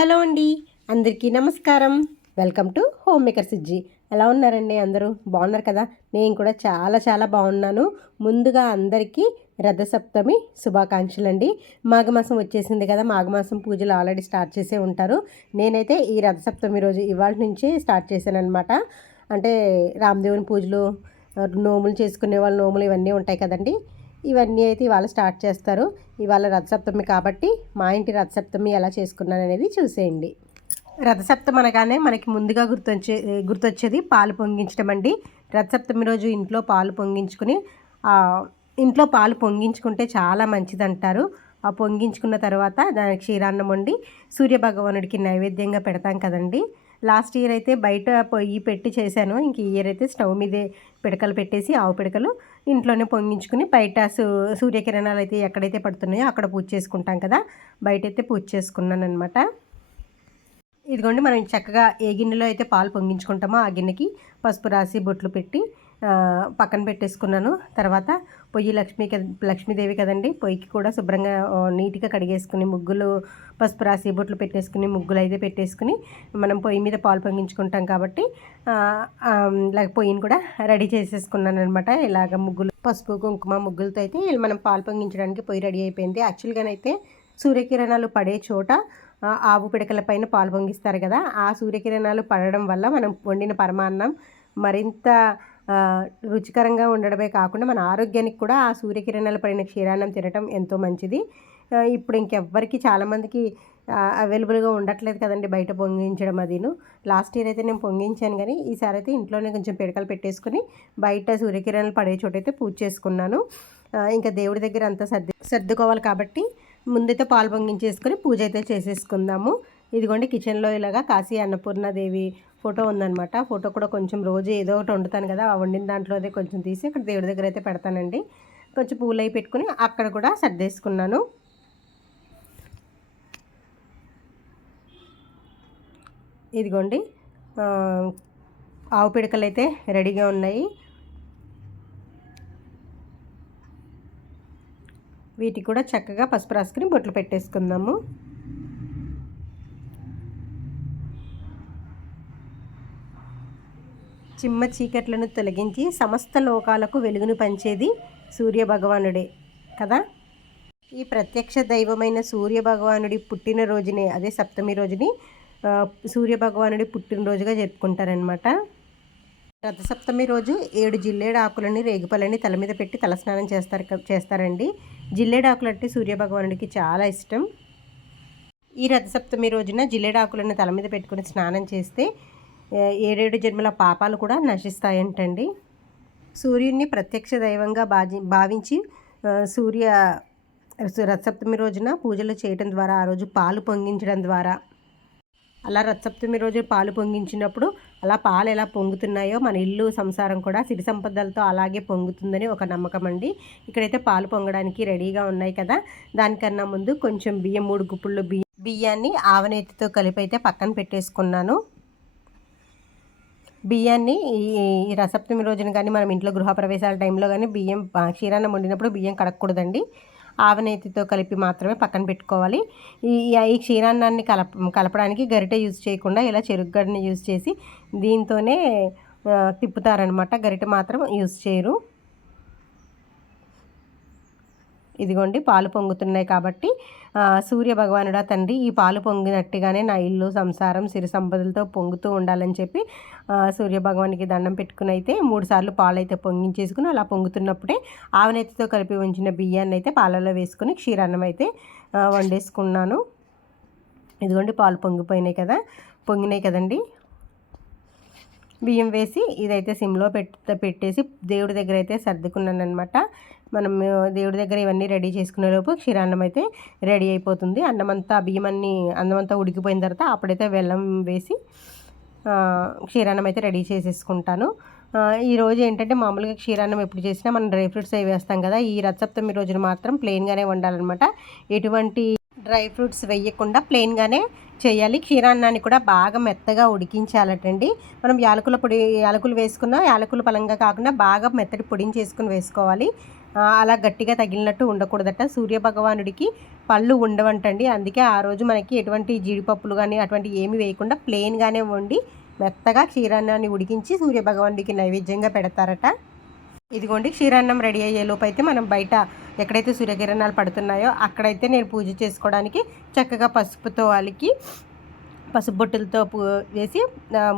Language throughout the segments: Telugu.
హలో అండి అందరికీ నమస్కారం. Welcome to home maker Sijji. ఎలా ఉన్నారండి అందరూ? బాగున్నారు కదా? నేను కూడా చాలా చాలా బాగున్నాను. ముందుగా అందరికీ రథసప్తమి శుభాకాంక్షలు అండి మాఘమాసం వచ్చేసింది కదా మాఘమాసం పూజలు ఆల్రెడీ స్టార్ట్ చేసే ఉంటారు. నేనైతే ఈ రథసప్తమి రోజు ఇవాళ నుంచే స్టార్ట్ చేశాను అనమాట అంటే రామదేవుని పూజలు నోములు చేసుకునే వాళ్ళు నోములు ఇవన్నీ ఉంటాయి కదండి. ఇవన్నీ అయితే ఇవాళ స్టార్ట్ చేస్తారు. ఇవాళ రథసప్తమి కాబట్టి మా ఇంటి రథసప్తమి ఎలా చేసుకున్నాను అనేది చూసేయండి. రథసప్తమి అనగానే మనకి ముందుగా గుర్తొచ్చే గుర్తొచ్చేది పాలు పొంగించడం అండి. రథసప్తమి రోజు ఇంట్లో పాలు పొంగించుకుని ఇంట్లో పాలు పొంగించుకుంటే చాలా మంచిది అంటారు ఆ పొంగించుకున్న తర్వాత దానికి క్షీరాన్నం వండి సూర్యభగవానుడికి నైవేద్యంగా పెడతాం కదండి. లాస్ట్ ఇయర్ అయితే బయట పొయ్యి పెట్టి చేశాను. ఇంక ఈ ఇయర్ అయితే స్టవ్ మీదే పిడకలు పెట్టేసి ఆవు పిడకలు ఇంట్లోనే పొంగించుకుని బయట సూ సూర్యకిరణాలు అయితే ఎక్కడైతే పడుతున్నాయో అక్కడ పూజ చేసుకుంటాం కదా బయట అయితే పూజ చేసుకున్నాను అనమాట ఇదిగోండి మనం చక్కగా ఏ గిన్నెలో అయితే పాలు పొంగించుకుంటామో ఆ గిన్నెకి పసుపు రాసి బొట్లు పెట్టి పక్కన పెట్టేసుకున్నాను. తర్వాత పొయ్యి లక్ష్మీ లక్ష్మీదేవి కదండి పొయ్యికి కూడా శుభ్రంగా నీట్గా కడిగేసుకుని ముగ్గులు పసుపు రాసి బొట్లు పెట్టేసుకుని ముగ్గులు అయితే పెట్టేసుకుని మనం పొయ్యి మీద పాలు పొంగించుకుంటాం కాబట్టి పొయ్యిని కూడా రెడీ చేసేసుకున్నాను అనమాట ఇలాగ ముగ్గులు పసుపు కుంకుమ ముగ్గులతో అయితే మనం పాలు పొంగించడానికి పొయ్యి రెడీ అయిపోయింది. యాక్చువల్గానైతే సూర్యకిరణాలు పడే చోట ఆవు పిడకల పైన పాలు పొంగిస్తారు కదా ఆ సూర్యకిరణాలు పడడం వల్ల మనం వండిన పరమాన్నం మరింత రుచికరంగా ఉండడమే కాకుండా మన ఆరోగ్యానికి కూడా ఆ సూర్యకిరణాలు పడిన క్షీరాన్నం తినటం ఎంతో మంచిది. ఇప్పుడు ఇంకెవ్వరికి చాలామందికి అవైలబుల్గా ఉండట్లేదు కదండి బయట పొంగించడం అదిను. లాస్ట్ ఇయర్ అయితే నేను పొంగించాను కానీ ఈసారి అయితే ఇంట్లోనే కొంచెం పిడకలు పెట్టేసుకుని బయట సూర్యకిరణాలు పడే చోటైతే పూజ చేసుకున్నాను. ఇంకా దేవుడి దగ్గర అంతా సర్ది సర్దుకోవాలి కాబట్టి ముందైతే పాలు పొంగించేసుకొని పూజ అయితే చేసేసుకుందాము. ఇదిగోండి కిచెన్లో ఇలాగా కాశీ అన్నపూర్ణాదేవి ఫోటో ఉందనమాట ఫోటో కూడా కొంచెం రోజు ఏదో ఒకటి వండుతాను కదా ఆ వండిన దాంట్లో అదే కొంచెం తీసి అక్కడ దేవుడి దగ్గర అయితే పెడతానండి. కొంచెం పూలు అయి పెట్టుకుని అక్కడ కూడా సర్దేసుకున్నాను. ఇదిగోండి. ఆవు పిడకలు అయితే రెడీగా ఉన్నాయి. వీటికి కూడా చక్కగా పసుపు రాసుకుని బొట్లు పెట్టేసుకుందాము. చిమ్మ చీకట్లను తొలగించి సమస్త లోకాలకు వెలుగును పంచేది సూర్య భగవానుడే కదా? ఈ ప్రత్యక్ష దైవమైన సూర్య భగవానుడి పుట్టినరోజునే అదే సప్తమి రోజుని సూర్య భగవానుడి పుట్టినరోజుగా జరుపుకుంటారనమాట రథసప్తమి రోజు ఏడు జిల్లేడు ఆకులని రేగుపలని తల మీద పెట్టి తలస్నానం చేస్తారు చేస్తారండి. జిల్లేడాకులు అంటే సూర్యభగవానుడికి చాలా ఇష్టం. ఈ రథసప్తమి రోజున జిల్లేడాకులను తల మీద పెట్టుకుని స్నానం చేస్తే ఏడేడు జన్మల పాపాలు కూడా నశిస్తాయంటండి. సూర్యుడిని ప్రత్యక్ష దైవంగా బాజి భావించి సూర్య రథసప్తమి రోజున పూజలు చేయడం ద్వారా ఆ రోజు పాలు పొంగించడం ద్వారా. అలా రథసప్తమి రోజు పాలు పొంగించినప్పుడు అలా పాలు ఎలా పొంగుతున్నాయో మన ఇల్లు సంసారం కూడా సిరి సంపదలతో అలాగే పొంగుతుందని ఒక నమ్మకం అండి. ఇక్కడైతే పాలు పొంగడానికి రెడీగా ఉన్నాయి కదా. దానికన్నా ముందు కొంచెం బియ్యం మూడు గుప్పుళ్ళు బియ్యం బియ్యాన్ని ఆవనేతితో కలిపి అయితే పక్కన పెట్టేసుకున్నాను. బియ్యాన్ని ఈ రసప్తమి రోజున కానీ మనం ఇంట్లో గృహప్రవేశాల టైంలో కానీ బియ్యం క్షీరాన్నం వండినప్పుడు బియ్యం కడగకూడదండి. ఆవనేతితో కలిపి మాత్రమే పక్కన పెట్టుకోవాలి. ఈ ఈ క్షీరాన్నాన్ని కలప కలపడానికి గరిటె యూజ్ చేయకుండా ఇలా చెరుగ్గడిని యూజ్ చేసి దీంతోనే తిప్పుతారనమాట గరిటె మాత్రం యూజ్ చేయరు. ఇదిగోండి పాలు పొంగుతున్నాయి కాబట్టి సూర్య భగవానుడా తండ్రి ఈ పాలు పొంగినట్టుగానే నా ఇల్లు సంసారం సిరి సంపదలతో పొంగుతూ ఉండాలని చెప్పి సూర్య భగవానికి దండం పెట్టుకుని అయితే మూడు సార్లు పాలు అయితే పొంగించేసుకుని అలా పొంగుతున్నప్పుడే ఆవనెత్తితో కలిపి ఉంచిన బియ్యాన్ని అయితే పాలలో వేసుకుని క్షీరాన్నం అయితే వండేసుకున్నాను. ఇదిగోండి పాలు పొంగిపోయినాయి కదా పొంగినాయి కదండి. బియ్యం వేసి ఇదైతే సిమ్లో పెట్టి పెట్టేసి దేవుడి దగ్గర అయితే సర్దుకున్నాను అనమాట మనం దేవుడి దగ్గర ఇవన్నీ రెడీ చేసుకునే లోపు క్షీరాన్నం అయితే రెడీ అయిపోతుంది. అన్నం అంతా బియ్యం అన్ని అన్నం అంతా ఉడికిపోయిన తర్వాత అప్పుడైతే బెల్లం వేసి క్షీరాన్నం అయితే రెడీ చేసేసుకుంటాను. ఈరోజు ఏంటంటే మామూలుగా క్షీరాన్నం ఎప్పుడు చేసినా మనం డ్రై ఫ్రూట్స్ అవి వేస్తాం కదా ఈ రథసప్తమి రోజున మాత్రం ప్లెయిన్గానే వండాలన్నమాట. ఎటువంటి డ్రై ఫ్రూట్స్ వేయకుండా ప్లెయిన్గానే చేయాలి. క్షీరాన్నాన్ని కూడా బాగా మెత్తగా ఉడికించాలటండి. మనం యాలకుల పొడి యాలకులు వేసుకున్న యాలకుల పలంగా కాకుండా బాగా మెత్తటి పొడిని చేసుకుని వేసుకోవాలి. అలా గట్టిగా తగిలినట్టు ఉండకూడదట. సూర్య భగవానుడికి పళ్ళు ఉండవంటండి. అందుకే ఆ రోజు మనకి ఎటువంటి జీడిపప్పులు కానీ అటువంటి ఏమి వేయకుండా ప్లెయిన్గానే వండి మెత్తగా క్షీరాన్నాన్ని ఉడికించి సూర్యభగవానుడికి నైవేద్యంగా పెడతారట. ఇదిగోండి క్షీరాన్నం రెడీ అయ్యే లోపు అయితే మనం బయట ఎక్కడైతే సూర్యకిరణాలు పడుతున్నాయో అక్కడైతే నేను పూజ చేసుకోవడానికి చక్కగా పసుపుతో అలికి పసుపు బొట్టులతో పూ వేసి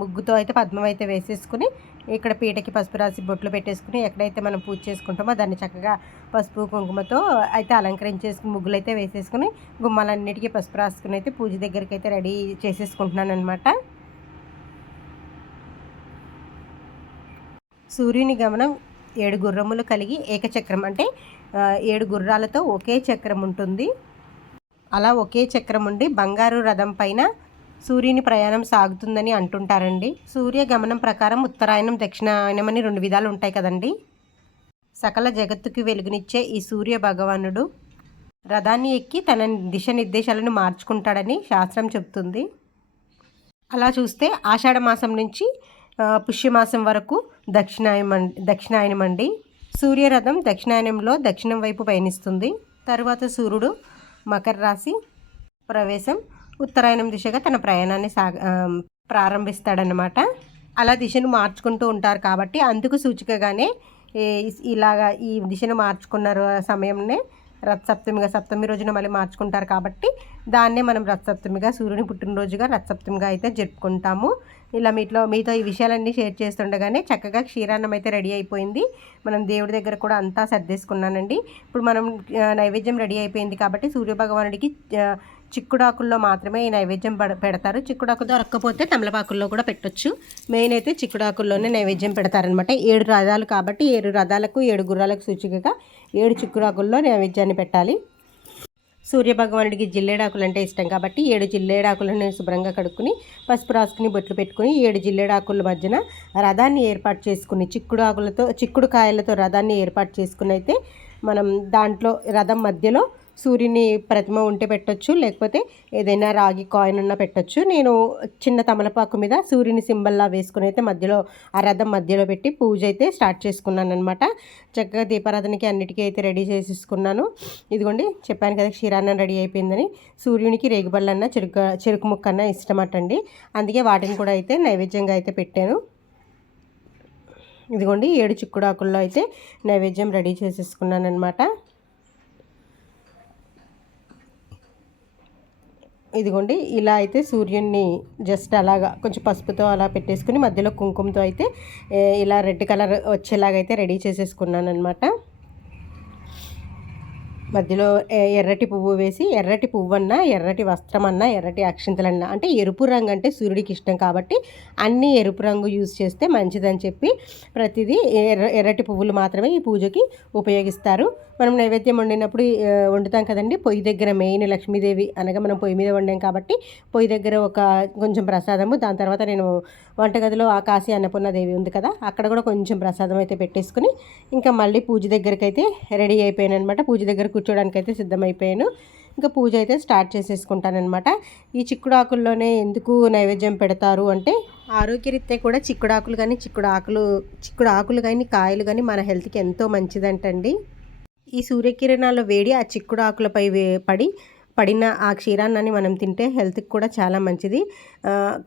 ముగ్గుతో అయితే పద్మం అయితే వేసేసుకుని ఇక్కడ పీటకి పసుపు రాసి బొట్లు పెట్టేసుకుని ఎక్కడైతే మనం పూజ చేసుకుంటామో దాన్ని చక్కగా పసుపు కుంకుమతో అయితే అలంకరించేసుకుని ముగ్గులు అయితే వేసేసుకుని గుమ్మాలన్నిటికీ పసుపు రాసుకుని అయితే పూజ దగ్గరికి అయితే రెడీ చేసేసుకుంటున్నాను అనమాట సూర్యుని గమనం ఏడు గుర్రములు కలిగి ఏకచక్రం అంటే ఏడు గుర్రాలతో ఒకే చక్రం ఉంటుంది. అలా ఒకే చక్రం ఉండి బంగారు రథం పైన సూర్యుని ప్రయాణం సాగుతుందని అంటుంటారండి. సూర్య గమనం ప్రకారం ఉత్తరాయణం దక్షిణాయనం అని రెండు విధాలు ఉంటాయి కదండి. సకల జగత్తుకి వెలుగునిచ్చే ఈ సూర్య భగవానుడు రథాన్ని ఎక్కి తన దిశ నిర్దేశాలను మార్చుకుంటాడని శాస్త్రం చెబుతుంది. అలా చూస్తే ఆషాఢ మాసం నుంచి పుష్యమాసం వరకు దక్షిణాయనం దక్షిణాయనం అండి సూర్యరథం దక్షిణాయనంలో దక్షిణం వైపు పయనిస్తుంది. తరువాత సూర్యుడు మకర రాశి ప్రవేశం ఉత్తరాయణం దిశగా తన ప్రయాణాన్ని సాగ ప్రారంభిస్తాడనమాట అలా దిశను మార్చుకుంటూ ఉంటారు కాబట్టి అందుకు సూచికగానే ఇలాగా ఈ దిశను మార్చుకున్నారు సమయంనే రథసప్తమిగా సప్తమి రోజున మళ్ళీ మార్చుకుంటారు కాబట్టి దాన్నే మనం రథసప్తమిగా సూర్యుని పుట్టినరోజుగా రథసప్తమిగా అయితే జరుపుకుంటాము. ఇలా మీట్లో మీతో ఈ విషయాలన్నీ షేర్ చేస్తుండగానే చక్కగా క్షీరాన్నం అయితే రెడీ అయిపోయింది. మనం దేవుడి దగ్గర కూడా అంతా సర్దేసుకున్నానండి. ఇప్పుడు మనం నైవేద్యం రెడీ అయిపోయింది కాబట్టి సూర్యభగవానుడికి చిక్కుడాకుల్లో మాత్రమే ఈ నైవేద్యం పడ పెడతారు. చిక్కుడాకు దొరక్కపోతే తమలపాకుల్లో కూడా పెట్టొచ్చు. మెయిన్ అయితే చిక్కుడాకుల్లోనే నైవేద్యం పెడతారనమాట. ఏడు రథాలు కాబట్టి ఏడు రథాలకు ఏడు గుర్రాలకు సూచికగా ఏడు చిక్కుడాకుల్లో నైవేద్యాన్ని పెట్టాలి. సూర్యభగవానుడికి జిల్లేడాకులు అంటే ఇష్టం కాబట్టి ఏడు జిల్లేడాకులను శుభ్రంగా కడుక్కుని పసుపు రాసుకుని బొట్లు పెట్టుకుని ఏడు జిల్లేడాకుల మధ్యన రథాన్ని ఏర్పాటు చేసుకుని చిక్కుడు ఆకులతో చిక్కుడు కాయలతో రథాన్ని ఏర్పాటు చేసుకుని అయితే మనం దాంట్లో రథం మధ్యలో సూర్యుని ప్రతిమ ఉంటే పెట్టొచ్చు లేకపోతే ఏదైనా రాగి కాయిన్ ఉన్నా పెట్టొచ్చు. నేను చిన్న తమలపాకు మీద సూర్యుని సింబల్లా వేసుకుని అయితే మధ్యలో ఆ రథం మధ్యలో పెట్టి పూజ అయితే స్టార్ట్ చేసుకున్నాను అనమాట చక్కగా దీపారాధనకి అన్నిటికీ అయితే రెడీ చేసేసుకున్నాను. ఇదిగోండి చెప్పాను కదా క్షీరాన్నం రెడీ అయిపోయిందని. సూర్యునికి రేగుబళ్ళన్న చెరుకు చెరుకు ఇష్టం ఇష్టమటండి. అందుకే వాటిని కూడా అయితే నైవేద్యంగా అయితే పెట్టాను. ఇదిగోండి ఏడు చిక్కుడాకుల్లో అయితే నైవేద్యం రెడీ చేసేసుకున్నాను అనమాట ఇదిగోండి ఇలా అయితే సూర్యుడిని జస్ట్ అలాగా కొంచెం పసుపుతో అలా పెట్టేసుకుని మధ్యలో కుంకుమతో అయితే ఇలా రెడ్ కలర్ వచ్చేలాగైతే రెడీ చేసేసుకున్నాను అనమాట మధ్యలో ఎర్రటి పువ్వు వేసి ఎర్రటి పువ్వు అన్నా ఎర్రటి వస్త్రం అన్నా ఎర్రటి అక్షింతలన్నా అంటే ఎరుపు రంగు అంటే సూర్యుడికి ఇష్టం కాబట్టి అన్ని ఎరుపు రంగు యూజ్ చేస్తే మంచిదని చెప్పి ప్రతిదీ ఎర్ర ఎర్రటి పువ్వులు మాత్రమే ఈ పూజకి ఉపయోగిస్తారు. మనం నైవేద్యం వండినప్పుడు వండుతాం కదండి పొయ్యి దగ్గర మెయిన్ లక్ష్మీదేవి అనగా మనం పొయ్యి మీద వండాం కాబట్టి పొయ్యి దగ్గర ఒక కొంచెం ప్రసాదము దాని తర్వాత నేను వంటగదిలో ఆ కాశీ అన్నపూర్ణదేవి ఉంది కదా అక్కడ కూడా కొంచెం ప్రసాదం అయితే పెట్టేసుకుని ఇంకా మళ్ళీ పూజ దగ్గరికి అయితే రెడీ అయిపోయాను అనమాట పూజ దగ్గర కూర్చోడానికి అయితే సిద్ధమైపోయాను. ఇంకా పూజ అయితే స్టార్ట్ చేసేసుకుంటానమాట ఈ చిక్కుడాకుల్లోనే ఎందుకు నైవేద్యం పెడతారు అంటే ఆరోగ్యరీత్యా కూడా చిక్కుడాకులు కానీ చిక్కుడు ఆకులు చిక్కుడు ఆకులు కానీ కాయలు కానీ మన హెల్త్కి ఎంతో మంచిదంటండి. ఈ సూర్యకిరణాల వేడి ఆ చిక్కుడు ఆకులపై పడి పడిన ఆ క్షీరాన్ని మనం తింటే హెల్త్కి కూడా చాలా మంచిది.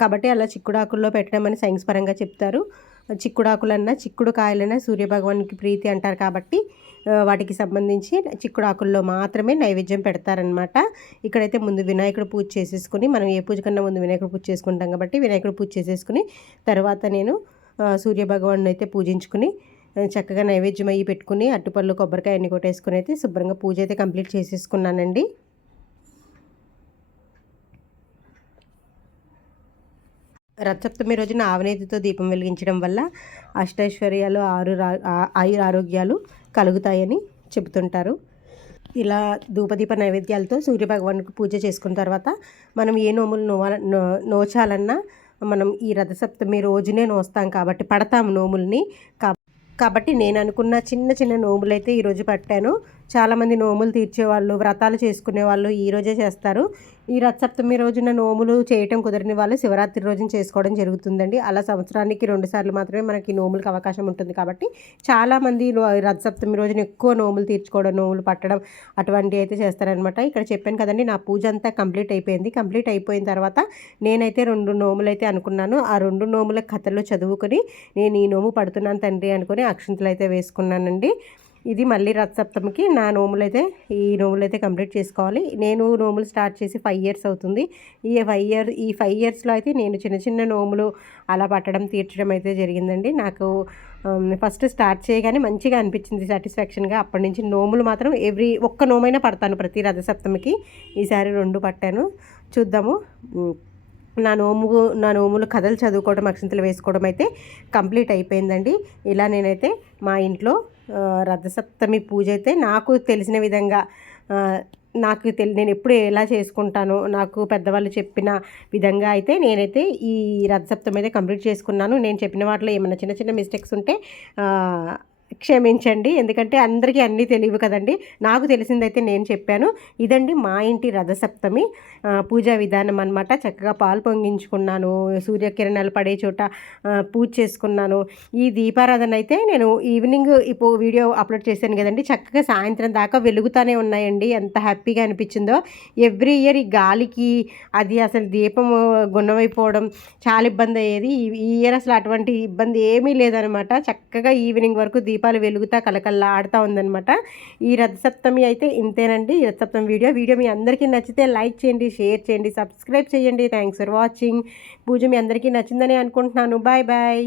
కాబట్టి అలా చిక్కుడాకుల్లో పెట్టడం అని సైన్స్ పరంగా చెప్తారు. చిక్కుడాకులన్నా చిక్కుడు కాయలన్నా సూర్యభగవానికి ప్రీతి అంటారు కాబట్టి వాటికి సంబంధించి చిక్కుడు ఆకుల్లో మాత్రమే నైవేద్యం పెడతారనమాట ఇక్కడైతే ముందు వినాయకుడు పూజ చేసేసుకుని మనం ఏ పూజ కన్నా ముందు వినాయకుడు పూజ చేసుకుంటాం కాబట్టి వినాయకుడు పూజ చేసేసుకుని తర్వాత నేను సూర్యభగవాను అయితే పూజించుకుని చక్కగా నైవేద్యం అయ్యి పెట్టుకుని అట్టుపళ్ళు కొబ్బరికాయ అన్ని కొట్టేసుకుని అయితే శుభ్రంగా పూజ అయితే కంప్లీట్ చేసేసుకున్నానండి. రథసప్తమి రోజున ఆవనేతితో దీపం వెలిగించడం వల్ల అష్టైశ్వర్యాలు ఆరు రా ఆ- ఆయుర ఆరోగ్యాలు కలుగుతాయని చెబుతుంటారు. ఇలా ధూపదీప నైవేద్యాలతో సూర్యభగవానుకు పూజ చేసుకున్న తర్వాత మనం ఏ నోములు నోవాల నో- నోచాలన్నా మనం ఈ రథసప్తమి రోజునే నోస్తాం కాబట్టి పడతాం నోముల్ని కాబట్టి నేను అనుకున్న చిన్న చిన్న నోములు అయితే ఈరోజు పట్టాను. చాలామంది నోములు తీర్చేవాళ్ళు వ్రతాలు చేసుకునే వాళ్ళు రోజే చేస్తారు. ఈ రథసప్తమి రోజున నోములు చేయటం కుదరని వాళ్ళు శివరాత్రి రోజున చేసుకోవడం జరుగుతుందండి. అలా సంవత్సరానికి రెండు సార్లు మాత్రమే మనకి నోములకు అవకాశం ఉంటుంది కాబట్టి చాలామంది రథసప్తమి రోజున ఎక్కువ నోములు తీర్చుకోవడం నోములు పట్టడం అటువంటివి అయితే చేస్తారనమాట ఇక్కడ చెప్పాను కదండి నా పూజ అంతా కంప్లీట్ అయిపోయింది. కంప్లీట్ అయిపోయిన తర్వాత నేనైతే రెండు నోములు అయితే అనుకున్నాను. ఆ రెండు నోముల కథలు చదువుకొని నేను ఈ నోము పడుతున్నాను తండ్రి అనుకుని అక్షంతలు అయితే వేసుకున్నానండి. ఇది మళ్ళీ రథసప్తమికి నా నోములు అయితే ఈ నోములు అయితే కంప్లీట్ చేసుకోవాలి. నేను నోములు స్టార్ట్ చేసి ఫైవ్ ఇయర్స్ అవుతుంది. ఈ ఫైవ్ ఇయర్ ఈ ఫైవ్ ఇయర్స్లో అయితే నేను చిన్న చిన్న నోములు అలా పట్టడం తీర్చడం అయితే జరిగిందండి. నాకు ఫస్ట్ స్టార్ట్ చేయగానే మంచిగా అనిపించింది సాటిస్ఫాక్షన్గా అప్పటి నుంచి నోములు మాత్రం ఎవ్రీ ఒక్క నోమైనా పడతాను ప్రతి రథసప్తమికి. ఈసారి రెండు పట్టాను. చూద్దాము. నా నోము నా నోములు కథలు చదువుకోవడం అక్షంతలు వేసుకోవడం అయితే కంప్లీట్ అయిపోయిందండి. ఇలా నేనైతే మా ఇంట్లో రథసప్తమి పూజ అయితే నాకు తెలిసిన విధంగా నాకు తెలి నేను ఎప్పుడు ఎలా చేసుకుంటానో నాకు పెద్దవాళ్ళు చెప్పిన విధంగా అయితే నేనైతే ఈ రథసప్తమి అయితే కంప్లీట్ చేసుకున్నాను. నేను చెప్పిన వాటిలో ఏమైనా చిన్న చిన్న మిస్టేక్స్ ఉంటే క్షమించండి. ఎందుకంటే అందరికీ అన్నీ తెలియవు కదండి. నాకు తెలిసిందైతే నేను చెప్పాను. ఇదండి మా ఇంటి రథసప్తమి. పూజా విధానం అనమాట చక్కగా పాలు పొంగించుకున్నాను. సూర్యకిరణాలు పడే చోట పూజ చేసుకున్నాను. ఈ దీపారాధన అయితే నేను ఈవినింగ్ ఇప్పుడు వీడియో అప్లోడ్ చేశాను కదండి. చక్కగా సాయంత్రం దాకా వెలుగుతానే ఉన్నాయండి. ఎంత హ్యాపీగా అనిపించిందో. ఎవ్రీ ఇయర్ ఈ గాలికి అది అసలు దీపం గుణమైపోవడం చాలా ఇబ్బంది అయ్యేది. ఈ- ఇయర్ అసలు అటువంటి ఇబ్బంది ఏమీ లేదనమాట చక్కగా ఈవినింగ్ వరకు దీపాలు వెలుగుతా కలకల్లా ఆడుతూ ఉందనమాట ఈ రథసప్తమి అయితే ఇంతేనండి. ఈ రథసప్తమి వీడియో వీడియో మీ అందరికీ నచ్చితే లైక్ చేయండి షేర్ చేయండి సబ్స్క్రైబ్ చేయండి. థ్యాంక్స్ ఫర్ వాచింగ్ పూజ మీ అందరికీ నచ్చిందని అనుకుంటున్నాను. Bye bye